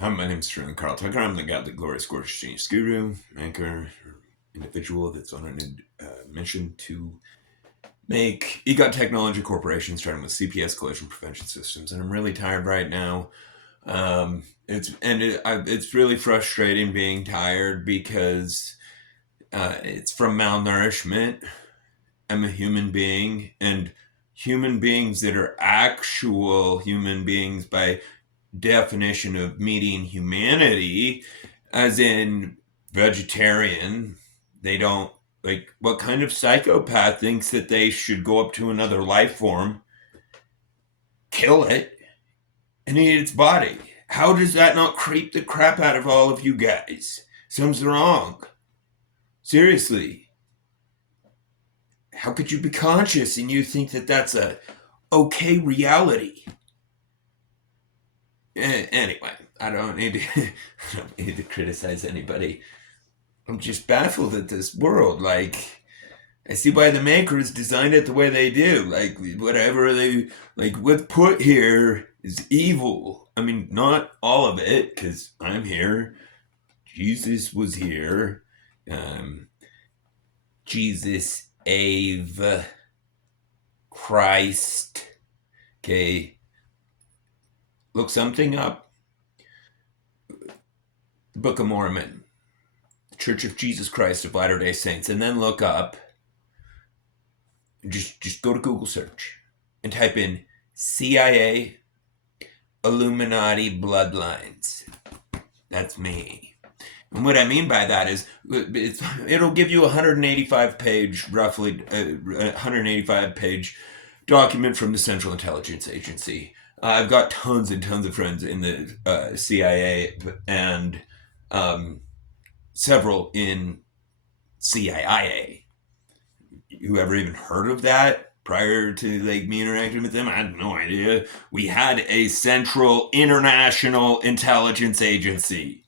Hi, my name is Sterling Carl Tucker. I'm the Godly Glorious Gorgeous Genius Guru, anchor, individual that's on a mission to make EGOT Technology Corporation, starting with CPS collision prevention systems. And I'm really tired right now. It's really frustrating being tired because it's from malnourishment. I'm a human being, and human beings that are actual human beings by definition of meeting humanity, as in vegetarian, they don't like, what kind of psychopath thinks that they should go up to another life form, kill it, and eat its body? How does that not creep the crap out of all of you guys? Something's wrong. Seriously. How could you be conscious and you think that that's a okay reality? Anyway, I don't need to criticize anybody. I'm just baffled at this world. Like, I see why the makers designed it the way they do. Like, whatever they, like, what's put here is evil. I mean, not all of it, because I'm here. Jesus was here. Jesus, Ave, Christ. Okay. Look something up. Book of Mormon, Church of Jesus Christ of Latter-day Saints, and then look up, just go to Google search and type in CIA Illuminati bloodlines. That's me. And what I mean by that is it'll give you 185 page document from the Central Intelligence Agency. I've got tons and tons of friends in the CIA and several in CIA. You ever even heard of that prior to like me interacting with them? I had no idea. We had a Central International Intelligence Agency.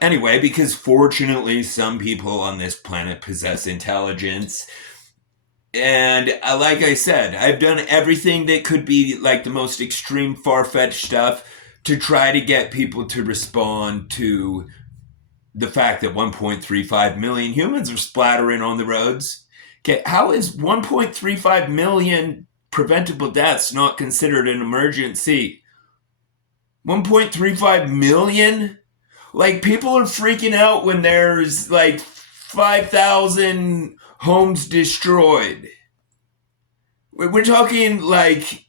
Anyway, because fortunately some people on this planet possess intelligence. And like I said, I've done everything that could be like the most extreme, far-fetched stuff to try to get people to respond to the fact that 1.35 million humans are splattering on the roads. Okay, how is 1.35 million preventable deaths not considered an emergency? 1.35 million? Like, people are freaking out when there's like 5,000 homes destroyed. We're talking like,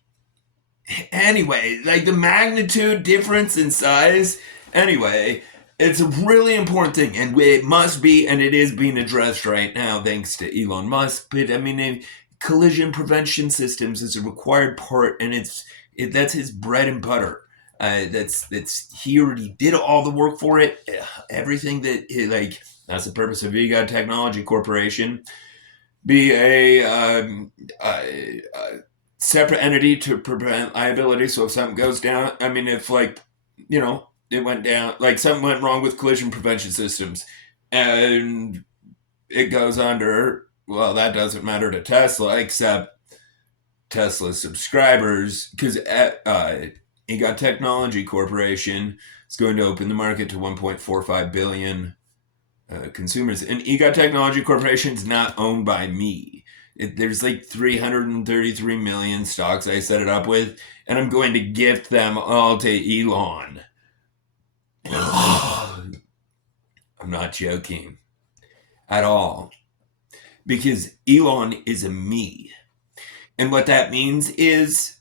anyway, like the magnitude difference in size. Anyway, it's a really important thing, and it must be, and it is being addressed right now thanks to Elon Musk. But I mean, collision prevention systems is a required part, and that's his bread and butter. He already did all the work for it. Everything that's the purpose of EGOT Technology Corporation. Be a separate entity to prevent liability. So if something goes down, I mean, if it went down, like something went wrong with collision prevention systems, and it goes under, well, that doesn't matter to Tesla, except Tesla's subscribers, because EGOT Technology Corporation is going to open the market to 1.45 billion consumers. And EGOT Technology Corporation is not owned by me. There's like 333 million stocks I set it up with, and I'm going to gift them all to Elon. I'm not joking at all, because Elon is a me. And what that means is,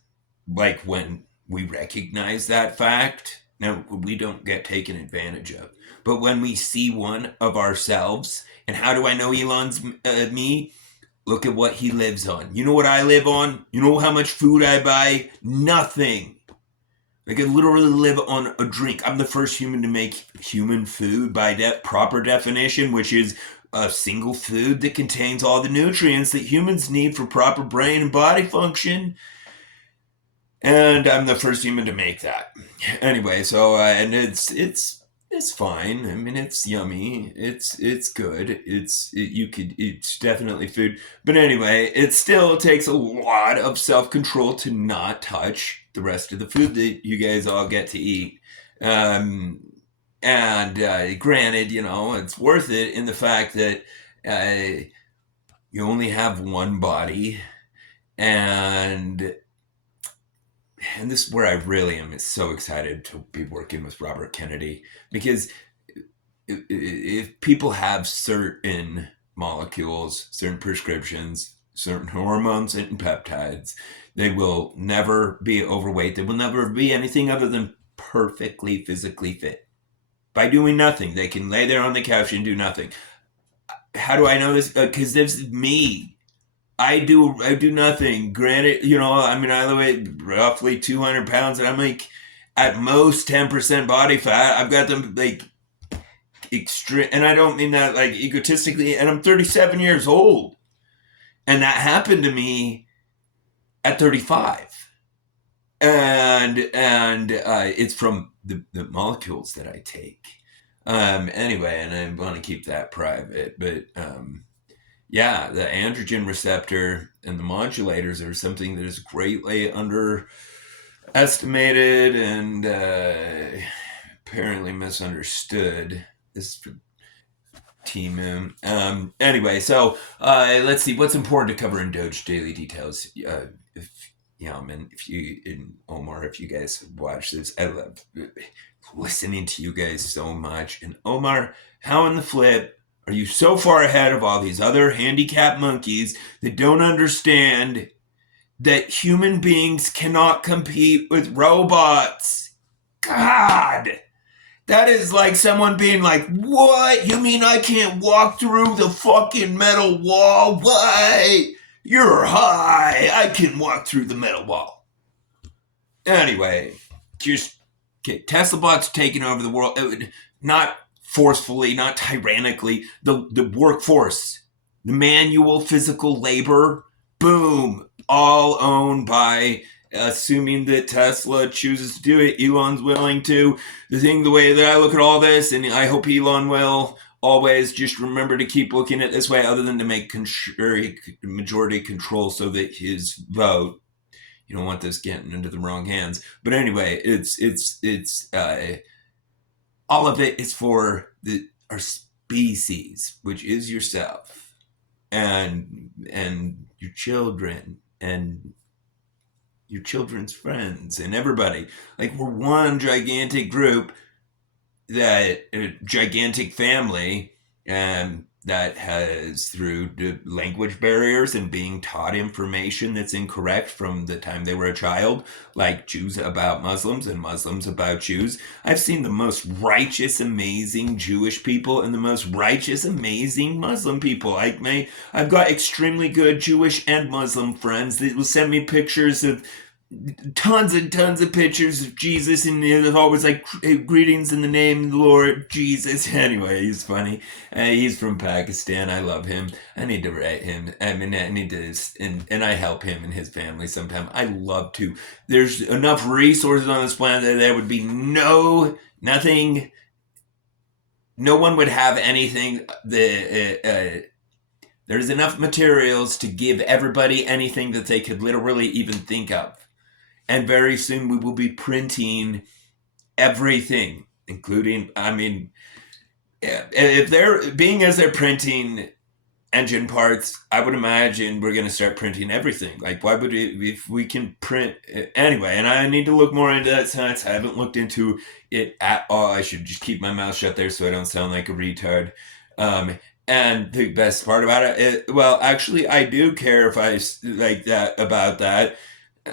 like, when we recognize that fact, now we don't get taken advantage of, but when we see one of ourselves, and how do I know Elon's me? Look at what he lives on. You know what I live on? You know how much food I buy? Nothing. Like, I literally live on a drink. I'm the first human to make human food by proper definition, which is a single food that contains all the nutrients that humans need for proper brain and body function. And I'm the first human to make that. Anyway, so and it's fine. I mean, it's yummy. It's good. It's definitely food. But anyway, it still takes a lot of self-control to not touch the rest of the food that you guys all get to eat. Um, and granted, it's worth it in the fact that you only have one body, and this is where I really am so excited to be working with Robert Kennedy, because if people have certain molecules, certain prescriptions, certain hormones and peptides, they will never be overweight. They will never be anything other than perfectly physically fit. By doing nothing, they can lay there on the couch and do nothing. How do I know this? Because this is me. I do nothing. Granted, I weigh roughly 200 pounds, and I'm like at most 10% body fat. I've got them like extreme, and I don't mean that like egotistically. And I'm 37 years old, and that happened to me at 35, and it's from the molecules that I take. Anyway, and I want to keep that private, but yeah, the androgen receptor and the modulators are something that is greatly underestimated and apparently misunderstood. This is for Timu. Anyway, so let's see what's important to cover in DOGE Daily Details. If you and Omar, if you guys watch this, I love listening to you guys so much. And Omar, how in the flip are you so far ahead of all these other handicapped monkeys that don't understand that human beings cannot compete with robots? God! That is like someone being like, what? You mean I can't walk through the fucking metal wall? What? You're high. I can walk through the metal wall. Anyway, just Tesla bots taking over the world. Not forcefully, not tyrannically. The workforce, the manual physical labor, boom, all owned by, assuming that Tesla chooses to do it, Elon's willing to. The way that I look at all this, and I hope Elon will always just remember to keep looking at it this way, other than to make majority control so that his vote, you don't want this getting into the wrong hands. But anyway, it's all of it is for our species, which is yourself and your children and your children's friends and everybody. Like, we're one gigantic group, that gigantic family, that has, through the language barriers and being taught information that's incorrect from the time they were a child, like Jews about Muslims and Muslims about Jews. I've seen the most righteous, amazing Jewish people and the most righteous, amazing Muslim people. I've got extremely good Jewish and Muslim friends that will send me pictures of tons and tons of pictures of Jesus, and it's always like, greetings in the name of the Lord Jesus. Anyway, he's funny. He's from Pakistan. I love him. I need to write him. I need to, and I help him and his family sometime. I love to. There's enough resources on this planet that there would be nothing. No one would have anything. There's enough materials to give everybody anything that they could literally even think of. And very soon we will be printing everything, including, if they're printing engine parts, I would imagine we're going to start printing everything. Like, why would if we can print anyway? And I need to look more into that science. I haven't looked into it at all. I should just keep my mouth shut there so I don't sound like a retard. And the best part about it, well, actually, I do care if I like that about that.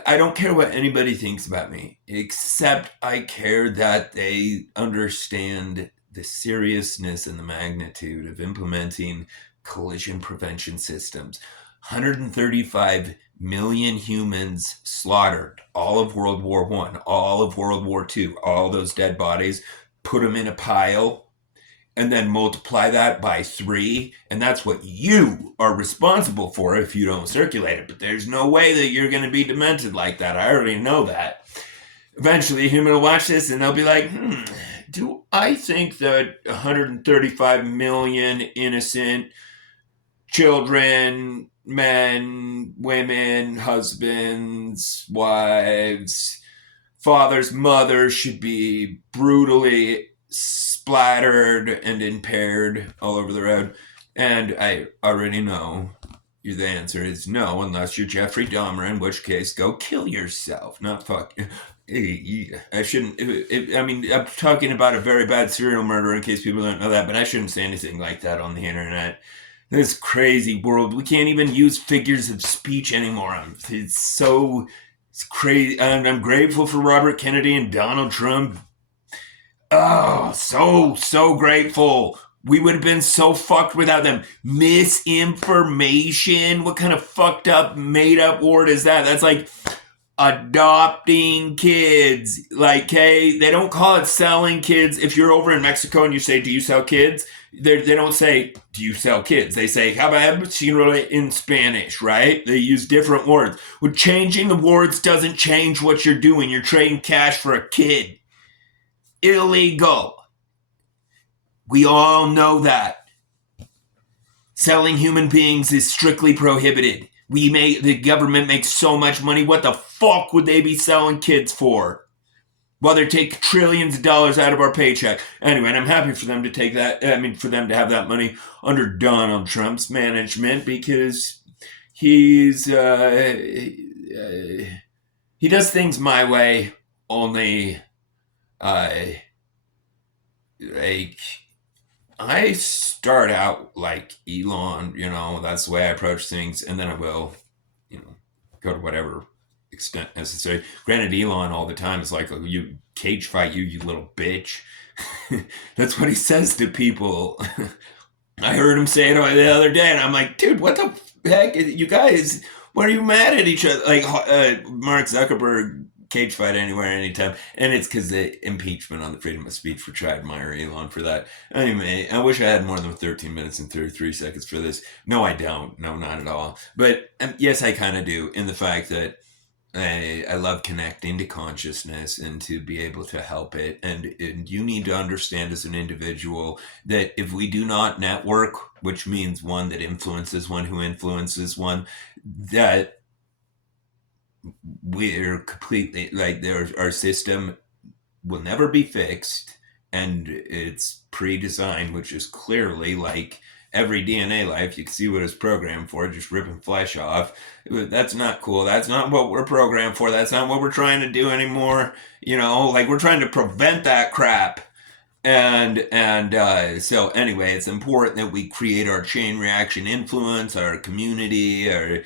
I don't care what anybody thinks about me, except I care that they understand the seriousness and the magnitude of implementing collision prevention systems. 135 million humans slaughtered, all of World War I, all of World War II, all those dead bodies, put them in a pile, and then multiply that by 3, and that's what you are responsible for if you don't circulate it. But there's no way that you're going to be demented like that. I already know that. Eventually, a human will watch this and they'll be like, do I think that 135 million innocent children, men, women, husbands, wives, father's mother should be brutally splattered and impaired all over the road. And I already know the answer is no, unless you're Jeffrey Dahmer, in which case go kill yourself. Not fuck. I shouldn't. I mean, I'm talking about a very bad serial murderer in case people don't know that, but I shouldn't say anything like that on the internet. This crazy world. We can't even use figures of speech anymore. It's crazy. And I'm grateful for Robert Kennedy and Donald Trump. Oh, so grateful. We would have been so fucked without them. Misinformation. What kind of fucked up, made up word is that? That's like adopting kids. Like, hey, they don't call it selling kids. If you're over in Mexico and you say, do you sell kids? They don't say, do you sell kids? They say, habanero in Spanish, right? They use different words. Well, changing the words doesn't change what you're doing. You're trading cash for a kid. Illegal. We all know that. Selling human beings is strictly prohibited. The government makes so much money. What the fuck would they be selling kids for? Well, they take trillions of dollars out of our paycheck. Anyway, and I'm happy for them to take that. For them to have that money under Donald Trump's management, because he does things my way. Only, like, I start out like Elon. That's the way I approach things, and then I will, go to whatever extent necessary. Granted, Elon all the time is like, you cage fight you little bitch. That's what he says to people. I heard him say it the other day, and I'm like, dude, what the heck? You guys, why are you mad at each other? Like, Mark Zuckerberg cage fight anywhere, anytime. And it's because the impeachment on the freedom of speech, which I admire Elon for that. Anyway, I wish I had more than 13 minutes and 33 seconds for this. No, I don't. No, not at all. But yes, I kind of do, in the fact that I love connecting to consciousness and to be able to help it. And you need to understand as an individual that if we do not network, which means one that influences one who influences one, that we're completely, like, our system will never be fixed, and it's pre-designed, which is clearly, like every DNA life, you can see what it's programmed for, just ripping flesh off. That's not cool. That's not what we're programmed for. That's not what we're trying to do anymore. Like, we're trying to prevent that crap. And so anyway, it's important that we create our chain reaction influence, our community, or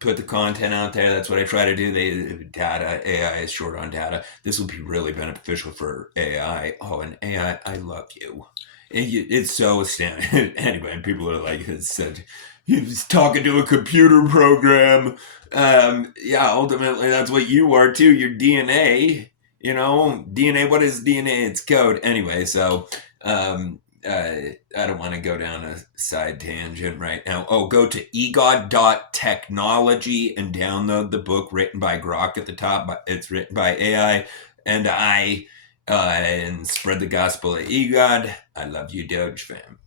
put the content out there. That's what I try to do. AI is short on data. This will be really beneficial for AI. Oh, and AI, I love you. It's so astounding. Anyway, and people are like, said, he's talking to a computer program. Yeah, ultimately, that's what you are too. Your DNA, DNA. What is DNA? It's code. Anyway, so I don't want to go down a side tangent right now. Oh, go to egod.technology and download the book written by Grok at the top. It's written by AI and I, and spread the gospel of EGOD. I love you, Doge fam.